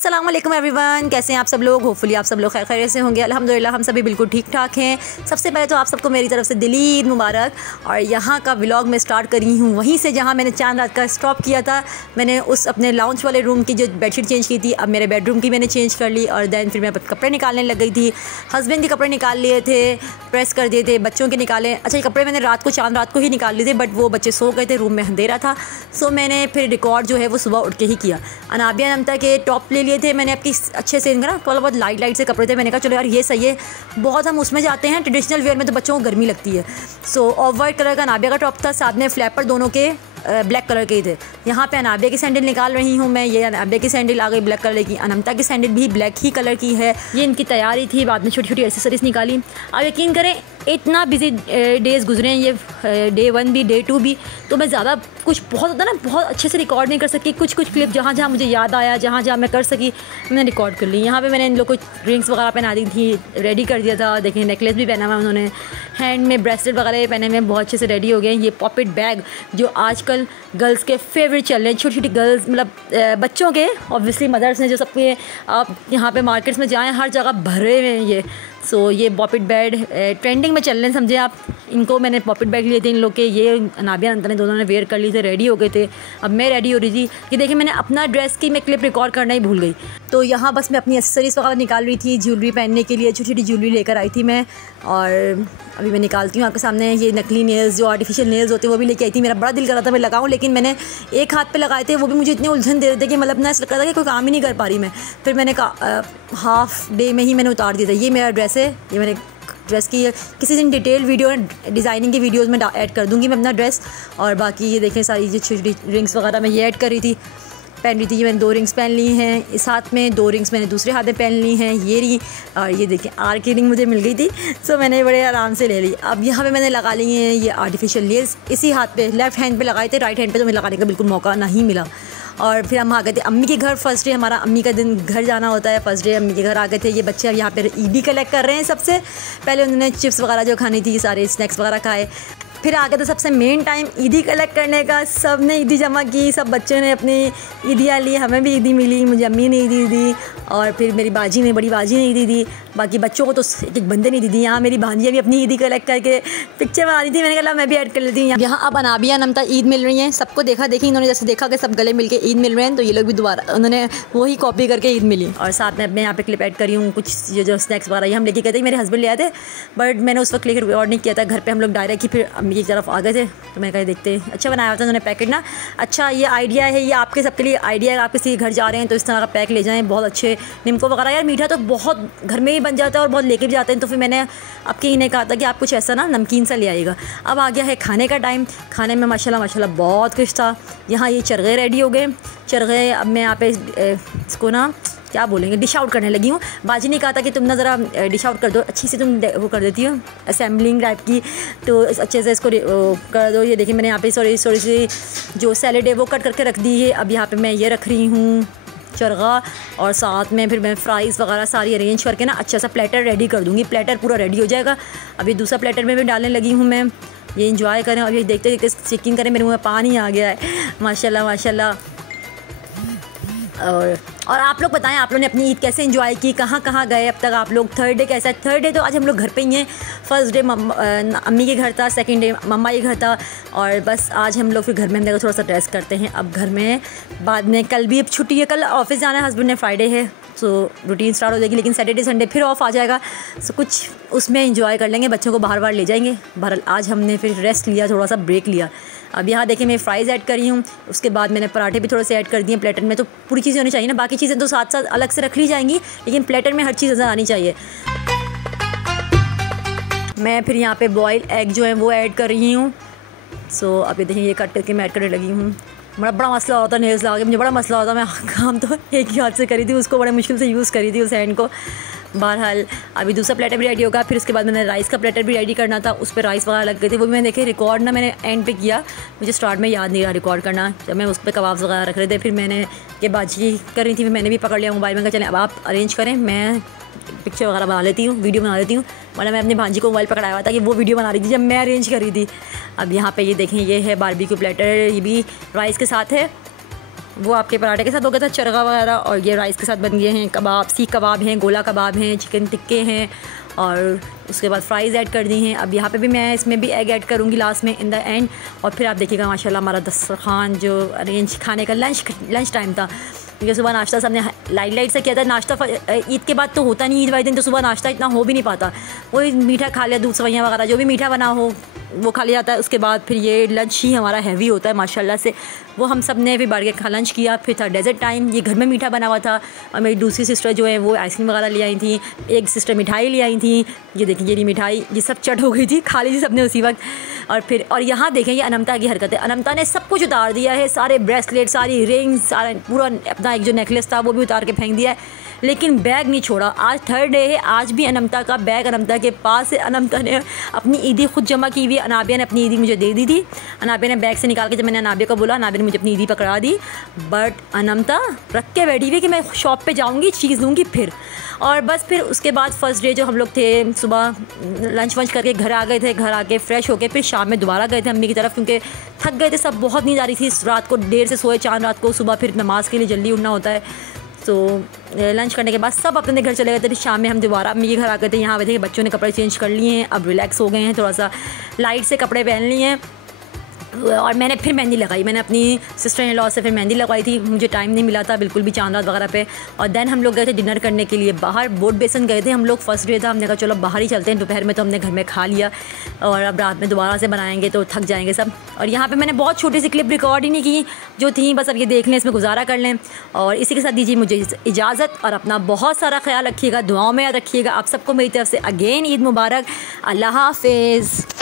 अस्सलाम वालेकुम एवरीवन, कैसे हैं आप सब लोग। होपफुली आप सब लोग खैर खैरियत से होंगे। अल्हम्दुलिल्लाह हम सभी बिल्कुल ठीक ठाक हैं। सबसे पहले तो आप सबको मेरी तरफ से दिली ईद मुबारक। और यहाँ का व्लॉग मैं स्टार्ट कर रही हूँ वहीं से जहाँ मैंने चांद रात का स्टॉप किया था। मैंने उस अपने लाउंज वाले रूम की जो बेडशीट चेंज की थी, अब मेरे बेडरूम की मैंने चेंज कर ली। और दैन फिर मैं कपड़े निकालने लग गई थी। हस्बैंड के कपड़े निकाल लिए थे, प्रेस कर दिए थे, बच्चों के निकाले। अच्छा, ये कपड़े मैंने चांद रात को ही निकाल लिए थे, बट वो बच्चे सो गए थे, रूम में अंधेरा था। सो मैंने फिर रिकॉर्ड जो है वो सुबह उठ के ही किया। अनाबिया नमता के टॉप ले लिए थे मैंने आपकी अच्छे से, इनका ना थोड़ा बहुत लाइट से कपड़े थे। मैंने कहा चलो यार ये सही है, बहुत हम उसमें जाते हैं ट्रेडिशनल वेयर में तो बच्चों को गर्मी लगती है। सो ऑफ वाइट कलर का अनाबिया का टॉप था, साथ में फ्लैपर दोनों के ब्लैक कलर के ही थे। यहाँ पे अनाबिया की सैंडल निकाल रही हूँ मैं। ये अनाबिया की सैंडल आ गई ब्लैक कलर की, अनमता की सैंडल भी ब्लैक ही कलर की है। ये इनकी तैयारी थी, बाद में छोटी छोटी एक्सेसरीज निकाली। आप यकीन करें इतना बिजी डेज़ गुजरे हैं, ये डे 1 भी डे 2 भी, तो मैं ज़्यादा कुछ बहुत होता ना बहुत अच्छे से रिकॉर्ड नहीं कर सकी। कुछ क्लिप जहाँ जहाँ मुझे याद आया, जहाँ जहाँ मैं कर सकी मैंने रिकॉर्ड कर ली। यहाँ पे मैंने इन लोग को ड्रिंक्स वगैरह पहना दी थी, रेडी कर दिया था। देखिए नेकलेस भी पहना हुआ उन्होंने, हैंड में ब्रेसलेट वगैरह पहने हुए, बहुत अच्छे से रेडी हो गए। ये पॉकेट बैग जो आजकल गर्ल्स के फेवरेट चल रहे हैं, छोटी छोटी गर्ल्स मतलब बच्चों के, ऑब्वियसली मदर्स ने जो सबके, आप यहाँ पे मार्केट्स में जाएँ हर जगह भरे हुए हैं ये। सो ये पॉकेट बैग ट्रेंडिंग में चल रहे हैं, समझे आप। इनको मैंने पॉकेट बैग लिए थे इन लोग के, ये अनाबिया अंतर ने दोनों ने वेयर कर लिए थे, रेडी हो गए थे। अब मैं रेडी हो रही थी कि देखिए मैंने अपना ड्रेस की मैं क्लिप रिकॉर्ड करना ही भूल गई। तो यहाँ बस मैं अपनी एक्सेसरीज वगैरह निकाल रही थी, ज्वेलरी पहनने के लिए छोटी छोटी ज्वेलरी लेकर आई थी मैं। और अभी मैं निकालती हूँ आपके सामने। ये नकली नेल्स जो आर्टिफिशियल नेल्स होते हैं वो भी लेके आई थी। मेरा बड़ा दिल कर रहा था मैं लगाऊँ, लेकिन मैंने एक हाथ पे लगाए थे, वो भी मुझे इतने उलझन दे रहे थे कि मतलब ना ऐसा लग रहा था कि कोई काम ही नहीं कर पा रही मैं। फिर मैंने कहा हाफ डे में ही मैंने उतार दिया था। ये मेरा ड्रेस है, ये मैंने ड्रेस की किसी दिन डिटेल वीडियो डिज़ाइनिंग की वीडियोस में ऐड कर दूँगी मैं अपना ड्रेस। और बाकी ये देखें सारी जो छोटी रिंग्स वगैरह मैं ये ऐड कर रही थी, पहन रही थी। ये मैंने 2 रिंग्स पहन ली हैं, इस हाथ में 2 रिंग्स मैंने दूसरे हाथ में पहन ली हैं, ये रही। और ये देखिए आर की रिंग मुझे मिल गई थी, सो मैंने बड़े आराम से ले ली। अब यहाँ पे मैंने लगा ली हैं ये आर्टिफिशियल नेल्स, इसी हाथ पे लेफ़्ट हैंड पे लगाए थे, राइट हैंड पे तो मुझे लगाने का बिल्कुल मौका नहीं मिला। और फिर हम आ गए थे अम्मी के घर। फर्स्ट डे हमारा अम्मी का दिन घर जाना होता है, फर्स्ट डे अम्मी के घर आ गए थे। ये बच्चे अब यहाँ पे ईदी कलेक्ट कर रहे हैं। सबसे पहले उन्होंने चिप्स वगैरह जो खानी थी, सारे स्नैक्स वगैरह खाए। फिर आ गया था सबसे मेन टाइम ईदी कलेक्ट करने का। सब ने ईदी जमा की, सब बच्चों ने अपनी ईदियाँ ली। हमें भी ईदी मिली, मुझे अम्मी ने ईदी दी, और फिर मेरी बाजी ने, बड़ी बाजी ने ईदी दी। बाकी बच्चों को तो एक एक बंदे ने ईदी दी। यहाँ मेरी भांजियाँ भी अपनी ईदी कलेक्ट करके पिक्चर बना रही थी। मैंने कहा मैं भी ऐड कर लेती हूँ। यहाँ अब अनाबिया नमता ईद मिल रही हैं सबको। देखा देखी इन्होंने जैसे देखा कि सब गले मिल के ईद मिल रहे हैं, तो ये लोग भी दोबारा उन्होंने वही कॉपी करके ईद मिली। और साथ में मैं यहाँ पे क्लिप ऐड करी हूँ। कुछ जो स्नैक्स वगैरह ये हम लेके गए थे, मेरे हस्बैंड ले आए थे, बट मैंने उस वक्त क्लिक रिकॉर्ड नहीं किया था। घर पर हम लोग डायरेक्ट ही फिर अम्मी की तरफ आ गए थे, तो मैं कहीं देखते अच्छा बनाया होता उन्होंने पैकेट ना। अच्छा ये आइडिया है, ये आपके सबके लिए आइडिया है। आप किसी घर जा रहे हैं तो इस तरह का पैक ले जाएँ, बहुत अच्छे निम्को वगैरह। यार मीठा तो बहुत घर में ही बन जाता है और बहुत लेके भी जाते हैं, तो फिर मैंने आपके इन्हें कहा था कि आप कुछ ऐसा ना नमकीन सा ले आइएगा। अब आ गया है खाने का टाइम। खाने में माशाल्लाह माशाल्लाह बहुत कुछ था। यहाँ ये चरगे रेडी हो गए। चरगे अब मैं यहाँ पे इसको ना क्या बोलेंगे, डिश आउट करने लगी हूँ। बाजी ने कहा था कि तुम ना ज़रा डिश आउट कर दो, अच्छी से तुम वो कर देती हो असेंबलिंग टाइप की, तो अच्छे से इसको कर दो। ये देखिए मैंने यहाँ पे थोड़ी सी जो सैलेड है वो कट करके रख दी है। अब यहाँ पे मैं ये रख रही हूँ चरगा, और साथ में फिर मैं फ्राइज़ वगैरह सारी अरेंज करके ना अच्छा सा प्लेटर रेडी कर दूँगी। प्लेटर पूरा रेडी हो जाएगा। अभी दूसरा प्लेटर में भी डालने लगी हूँ मैं। ये इंजॉय करें और ये देखते देखते चेकिंग करें। मेरे मुँह में पानी आ गया है माशाल्लाह माशाल्लाह। और आप लोग बताएं आप लोगों ने अपनी ईद कैसे एंजॉय की, कहाँ कहाँ गए अब तक आप लोग। थर्ड डे कैसा है? थर्ड डे तो आज हम लोग घर पे ही हैं। फर्स्ट डे अम्मी के घर था, सेकंड डे मम्मा के घर था, और बस आज हम लोग फिर घर में हमने थोड़ा सा रेस्ट करते हैं अब घर में। बाद में कल भी अब छुट्टी है, कल ऑफिस जाना है हस्बैंड ने, फ्राइडे है, सो रूटीन स्टार्ट हो जाएगी। लेकिन सैटरडे संडे फिर ऑफ आ जाएगा, सो कुछ उसमें एंजॉय कर लेंगे, बच्चों को बाहर बाहर ले जाएंगे। बहरहाल आज हमने फिर रेस्ट लिया, थोड़ा सा ब्रेक लिया। अब यहाँ देखिए मैं फ़्राइज़ ऐड कर रही हूँ, उसके बाद मैंने पराठे भी थोड़े से ऐड कर दिए प्लेटर में। तो पूरी चीज़ें होनी चाहिए ना, बाकी चीज़ें तो साथ साथ अलग से रख ली जाएंगी, लेकिन प्लेटर में हर चीज़ नज़र आनी चाहिए। मैं फिर यहाँ पे बॉयल एग जो है वो ऐड कर रही हूँ। सो अब ये देखिए ये कट करके मैं ऐड करने लगी हूँ। बड़ा मसला होता है नेल्स लगा के, मुझे बड़ा मसला होता है। मैं काम तो एक ही हाथ से करी थी, उसको बड़े मुश्किल से यूज़ करी थी उस हैंड को। बहरहाल अभी दूसरा प्लेटर भी रेडी होगा। फिर उसके बाद मैंने राइस का प्लेटर भी रेडी करना था, उस पर राइस वगैरह लग गए थे, वो भी मैंने देखे रिकॉर्ड ना मैंने एंड पे किया, मुझे स्टार्ट में याद नहीं रहा रिकॉर्ड करना। जब मैं उस पर कबाब्स वगैरह रख रहे थे, फिर मैंने ये बाजी कर रही थी, फिर मैंने भी पकड़ लिया मोबाइल में, कहा चलें अब आप अरेंज करें, मैं पिक्चर वगैरह बना लेती हूँ, वीडियो बना लेती हूँ। वरना मैं अपनी भांजी को मोबाइल पकड़ाया हुआ था कि वो वीडियो बना रही थी जब मैं अरेंज कर रही थी। अब यहाँ पे ये देखें ये है बारबेक्यू प्लेटर, ये भी राइस के साथ है। वो आपके पराठे के साथ हो गया था, चरगा वगैरह, और ये राइस के साथ बन गए हैं कबाब, सीख कबाब हैं, गोला कबाब हैं, चिकन टिक्के हैं, और उसके बाद फ्राइज़ ऐड कर दी हैं। अब यहाँ पे भी मैं इसमें भी एग ऐड करूँगी लास्ट में इन द एंड। और फिर आप देखिएगा माशाल्लाह हमारा दस्तरखान जो अरेंज खाने का लंच टाइम था, क्योंकि सुबह नाश्ता सबने लाइट से किया था। नाश्ता ईद के बाद तो होता नहीं, ईद वाले दिन तो सुबह नाश्ता इतना हो भी नहीं पाता, वही मीठा खा लिया, दूध सवैयाँ वगैरह जो भी मीठा बना हो वो खा लिया जाता है। उसके बाद फिर ये लंच ही हमारा हैवी होता है माशाल्लाह से। वो हम सब ने फिर बैठ के लंच किया। फिर था डेज़र्ट टाइम, ये घर में मीठा बना हुआ था, और मेरी दूसरी सिस्टर जो है वो आइसक्रीम वगैरह ले आई थी, एक सिस्टर मिठाई ले आई थी। ये देखिए ये मिठाई, ये सब चट हो गई थी, खा ली थी सब ने उसी वक्त। और यहाँ देखें ये अनमता की हरकत है, अनमता ने सब कुछ उतार दिया है, सारे ब्रेसलेट, सारी रिंग्स, सारा पूरा अपना एक जो नेकलेस था वो भी उतार के फेंक दिया है, लेकिन बैग नहीं छोड़ा। आज थर्ड डे है, आज भी अनमता का बैग अनमता के पास है। अनमता ने अपनी ईदी खुद जमा की हुई, अनाबिया ने अपनी ईदी मुझे दे दी थी। अनाबिया ने बैग से निकाल के, जब मैंने अनाबिया को बोला, अनाबिया ने मुझे अपनी ईदी पकड़ा दी, बट अनमता रख के बैठी हुई कि मैं शॉप पे जाऊँगी, चीज़ लूँगी फिर। और बस फिर उसके बाद फर्स्ट डे जो हम लोग थे, सुबह लंच वंच करके घर आ गए थे, घर आके फ्रेश होके फिर शाम में दोबारा गए थे अम्मी की तरफ, क्योंकि थक गए थे सब, बहुत नींद आ रही थी, रात को देर से सोए, चांद रात को, सुबह फिर नमाज़ के लिए जल्दी उठना होता है। तो लंच करने के बाद सब अपने घर चले गए थे। फिर शाम में हम दोबारा अम्मी के घर आ गए थे। यहाँ पे थे कि बच्चों ने कपड़े चेंज कर लिए हैं, अब रिलैक्स हो गए हैं, थोड़ा सा लाइट से कपड़े पहन लिए हैं। और मैंने फिर मेहंदी लगाई, मैंने अपनी सिस्टर इन लॉ से फिर मेहंदी लगवाई थी, मुझे टाइम नहीं मिला था बिल्कुल भी चांद रात वगैरह पे। और देन हम लोग गए थे डिनर करने के लिए बाहर, बोट बेसन गए थे हम लोग, फर्स्ट डे था, हमने कहा चलो बाहर ही चलते हैं, दोपहर में तो हमने घर में खा लिया और अब रात में दोबारा से बनाएंगे तो थक जाएंगे सब। और यहाँ पर मैंने बहुत छोटी सी क्लिप रिकॉर्ड ही नहीं की जो थी, बस अब ये देख लें, इसमें गुजारा कर लें। और इसी के साथ दीजिए मुझे इजाज़त, और अपना बहुत सारा ख्याल रखिएगा, दुआओं में याद रखिएगा। आप सबको मेरी तरफ से अगेन ईद मुबारक, अल्लाह हाफिज़।